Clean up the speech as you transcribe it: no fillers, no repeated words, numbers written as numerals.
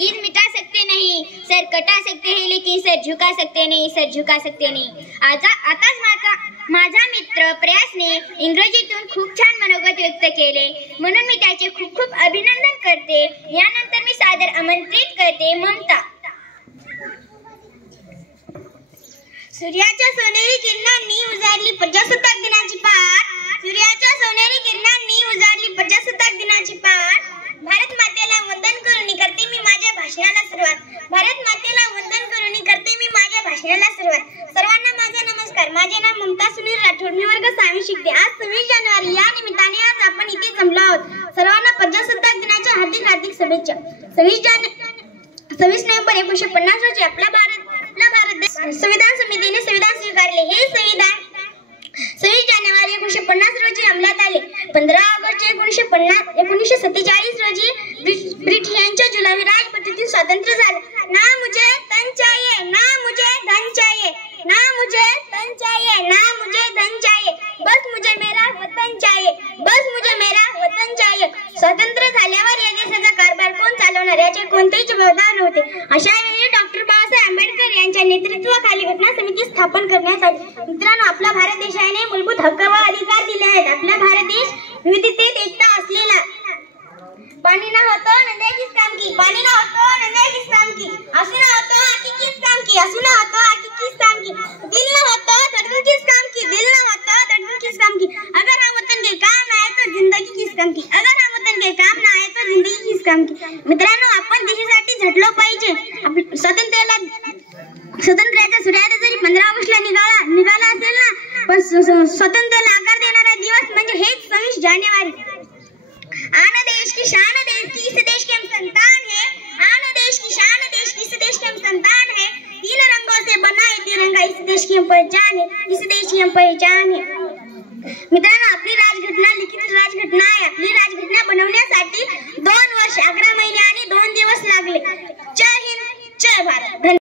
हरगिज मिटा सकते नहीं, सर कटा सकते हैं लेकिन सर झुका सकते नहीं, सर झुका सकते नहीं। आताच माझा मित्र प्रयासने इंग्रजीतून खूप छान मनोगत व्यक्त केले, म्हणून मी त्याचे खूप खूप अभिनंदन करते। यानंतर मी सादर आमंत्रित करते ममता। सूर्याच्या सोनेरी किरणांनी उजाडली प्रजासत्ताक दिनाची पहाट, सूर्याच्या सोनेरी किरणांनी उजाडली प्रजासत्ताक दिनाची पहाट। भारत मातेला वंदन करून करते मी माझ्या भाषणाला सुरुवात, भारत मातेला वंदन करून करते मी माझ्या भाषणाला सुरुवात। सर्वांना माझा नमस्कार। माझे नाव ममता सुनील राठोड, मी वर्ग 6वी शिकते। आज 26 जानेवारी या निमित्ताने आज आपण इथे जमलो आहोत। सर्वांना प्रजासत्ताक दिनाच्या हार्दिक हार्दिक शुभेच्छा। 26 नोव्हेंबर 1950 रोजी आपला भारत संविधान समितीने संविधान स्वीकारले। हे संविधान 26 जानेवारी 1950 रोजी अंमलात आले। 15 ऑगस्ट 1947 रोजी ब्रिटिशांच्या जुलमी राजपद्धतीतून स्वातंत्र्य झाले। ना मुझे धन चाहिए, ना मुझे धन चाहिए, ना मुझे धन चाहिए, ना मुझे धन चाहिए, बस मुझे मेरा वतन चाहिए, बस मुझे मेरा वतन चाहिए। स्वातंत्र्य झाल्यावर या देशाचा कारभार कोण चालवणार याचे कोणतेही जबाबदार नव्हते। अशा वेळी डॉक्टर बाबासाहेब आंबेडकर यांच्या नेतृत्वाखाली घटना समिती स्थापन करण्यात आली। मित्रांनो, आपला भारत देशाने मूलभूत हक्क व अधिकार दिले आहेत। आपला भारत देश विविधतेत एकता असलेला। पानी ना हो तो नदियाँ किस काम की, पानी ना हो तो नदियाँ किस काम की, आंसू ना हो तो आँखें किस काम की, आंसू ना हो तो आँखें किस काम की, दिल ना हो तो धड़कन किस काम की, दिल ना हो तो धड़कन किस काम की। अगर हम वतन के काम ना आए तो जिंदगी किस काम की, अगर हम वतन के काम ना आए तो जिंदगी किस काम की। मित्रांनो, आपण देशासाठी झटलो पाहिजे। स्वातंत्र्याचा सूर्योदय जरी 15 ऑगस्टला निघाला असेल ना, पण स्वातंत्र्याला आकार देणारा दिवस म्हणजे हेच 26 जानेवारी। आन देश की शान, देश की इस देश के हम संतान है, आन देश की शान, देश की इस देश के हम संतान है, 3 रंगों से बना है तिरंगा, इस देश की हम पहचान है, इस देश की हम पहचान है। मित्रांनो,